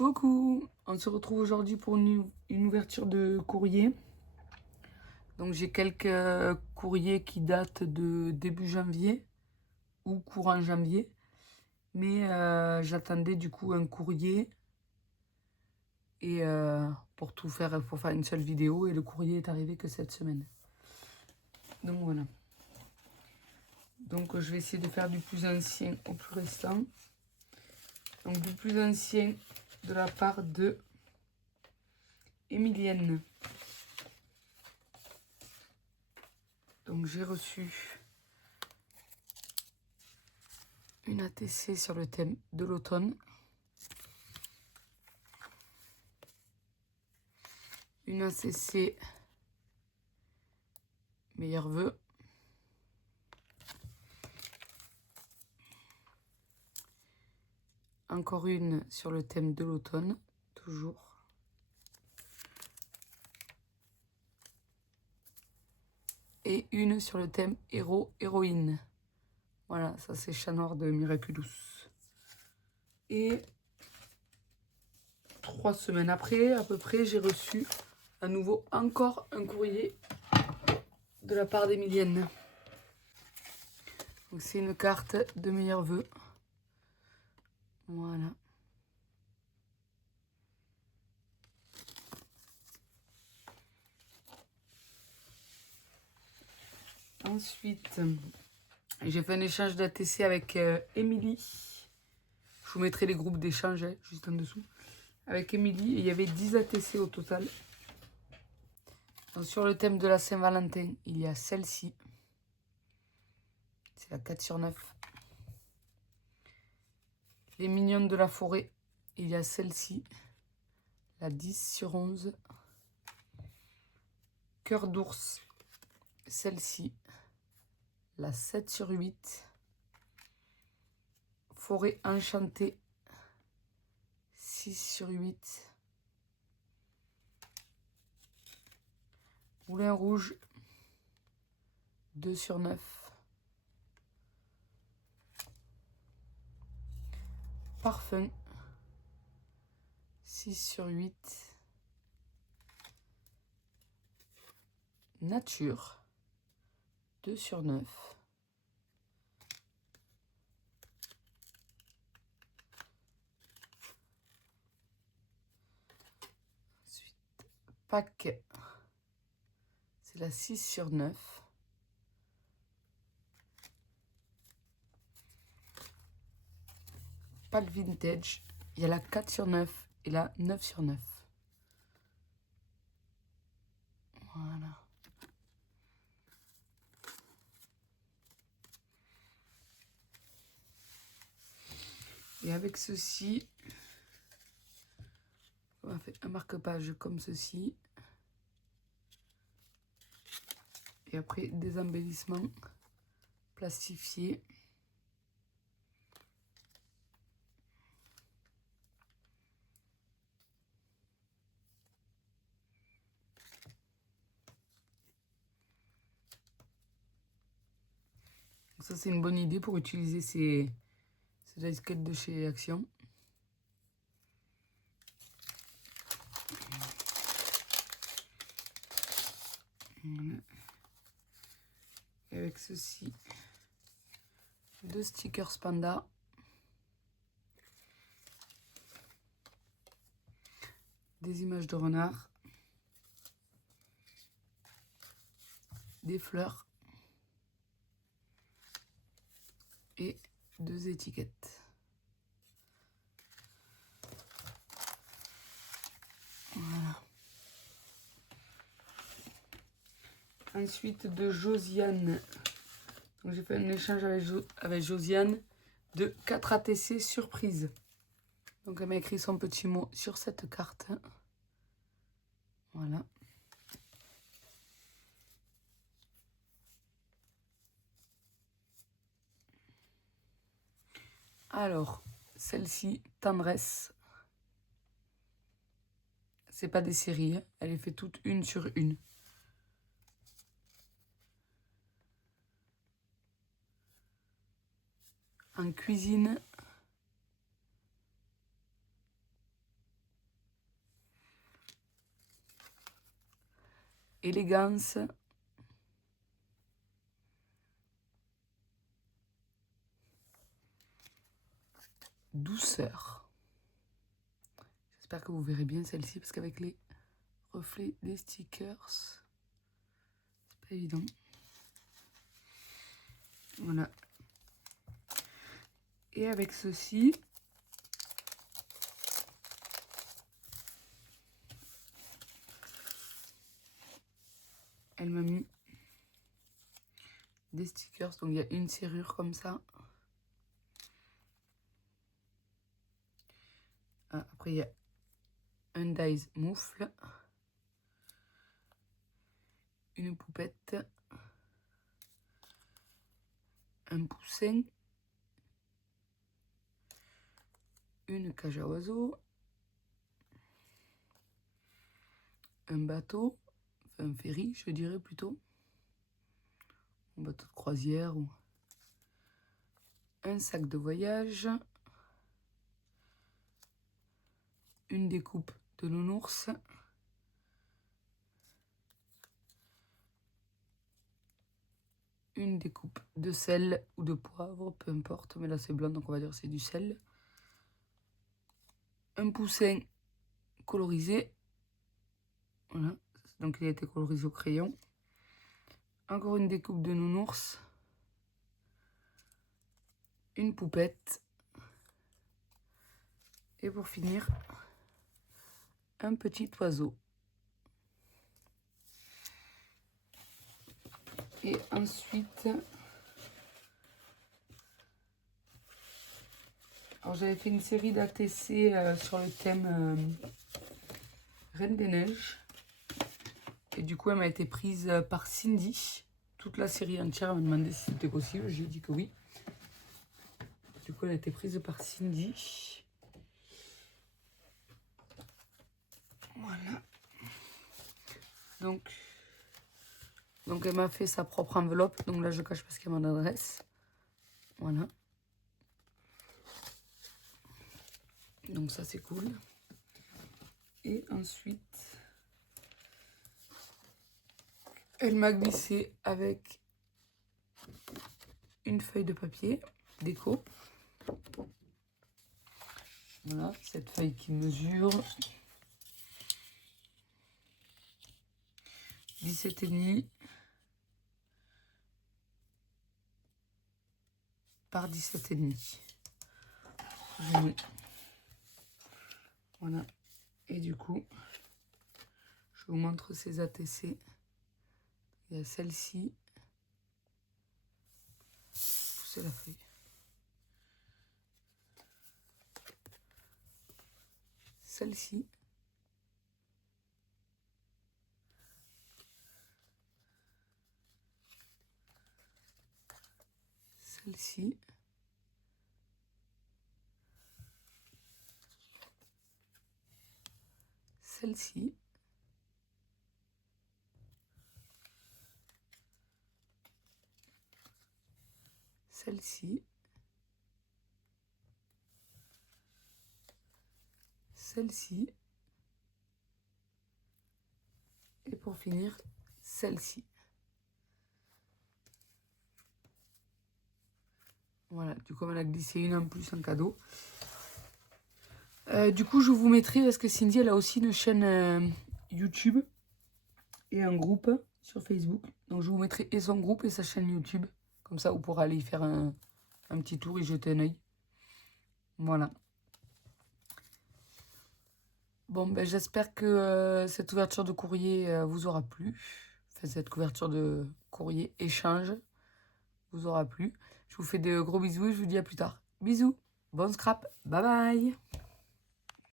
Coucou, on se retrouve aujourd'hui pour une ouverture de courrier. Donc j'ai quelques courriers qui datent de début janvier ou courant janvier. Mais j'attendais du coup un courrier et pour tout faire, pour faire une seule vidéo. Et le courrier est arrivé que cette semaine. Donc voilà. Donc je vais essayer de faire du plus ancien au plus récent. Donc du plus ancien de la part de Emilienne. Donc j'ai reçu une ATC sur le thème de l'automne. Une ACC meilleurs vœux. Encore une sur le thème de l'automne, toujours. Et une sur le thème héros-héroïne. Voilà, ça c'est Chat Noir de Miraculous. Et 3 semaines après, à peu près, j'ai reçu à nouveau encore un courrier de la part d'Emilienne. Donc c'est une carte de meilleurs vœux. Voilà. Ensuite, j'ai fait un échange d'ATC avec Émilie. Je vous mettrai les groupes d'échange juste en dessous. Avec Émilie, il y avait 10 ATC au total. Donc, sur le thème de la Saint-Valentin, il y a celle-ci. C'est la 4 sur 9. Les mignonnes de la forêt, il y a celle-ci. La 10 sur 11. Cœur d'ours, celle-ci. La 7 sur 8. Forêt enchantée, 6 sur 8. Moulin rouge, 2 sur 9. Parfum, 6 sur 8. Nature, 2 sur 9. Ensuite, Pâques, c'est la 6 sur 9. Pâques Vintage, il y a la 4 sur 9 et la 9 sur 9. Voilà. Et avec ceci, on va faire un marque-page comme ceci. Et après, des embellissements plastifiés. Ça, c'est une bonne idée pour utiliser ces étiquettes de chez Action. Voilà. Et avec ceci, 2 stickers panda. Des images de renard. Des fleurs. Et 2 étiquettes. Voilà. Ensuite de Josiane. J'ai fait un échange avec Josiane de 4 ATC surprise. Donc elle m'a écrit son petit mot sur cette carte. Voilà. Alors, celle-ci, tendresse. C'est pas des séries, hein. Elle est fait toute une sur une. En cuisine, élégance, douceur. J'espère que vous verrez bien celle-ci parce qu'avec les reflets des stickers, c'est pas évident. Voilà. Et avec ceci, elle m'a mis des stickers. Donc il y a une serrure comme ça. Après il y a un dies moufle, une poupette, un poussin, une cage à oiseaux, un bateau, enfin un ferry je dirais plutôt, un bateau de croisière ou un sac de voyage, une découpe de nounours, une découpe de sel ou de poivre, peu importe, mais là c'est blanc donc on va dire c'est du sel, un poussin colorisé, voilà, donc il a été colorisé au crayon, encore une découpe de nounours, une poupette, et pour finir, un petit oiseau. Et ensuite, alors j'avais fait une série d'ATC sur le thème Reine des Neiges. Et du coup, elle m'a été prise par Cindy. Toute la série entière m'a demandé si c'était possible. J'ai dit que oui. Du coup, elle a été prise par Cindy. Voilà. Donc elle m'a fait sa propre enveloppe. Donc là, je cache parce qu'il y a mon adresse. Voilà. Donc ça, c'est cool. Et ensuite, elle m'a glissé avec une feuille de papier déco. Voilà, cette feuille qui mesure 17,5 par 17,5. Voilà. Et du coup, je vous montre ces ATC. Il y a celle-ci. Poussez la feuille. Celle-ci. Celle-ci. Celle-ci. Celle-ci. Celle-ci. Et pour finir, celle-ci. Voilà, du coup, on a glissé une en plus en cadeau. Du coup, je vous mettrai, parce que Cindy, elle a aussi une chaîne YouTube et un groupe sur Facebook. Donc, je vous mettrai et son groupe et sa chaîne YouTube. Comme ça, vous pourrez aller y faire un petit tour et jeter un œil. Voilà. Bon, ben, j'espère que cette ouverture de courrier vous aura plu. Enfin, cette couverture de courrier échange vous aura plu. Je vous fais de gros bisous et je vous dis à plus tard. Bisous, bon scrap, bye bye.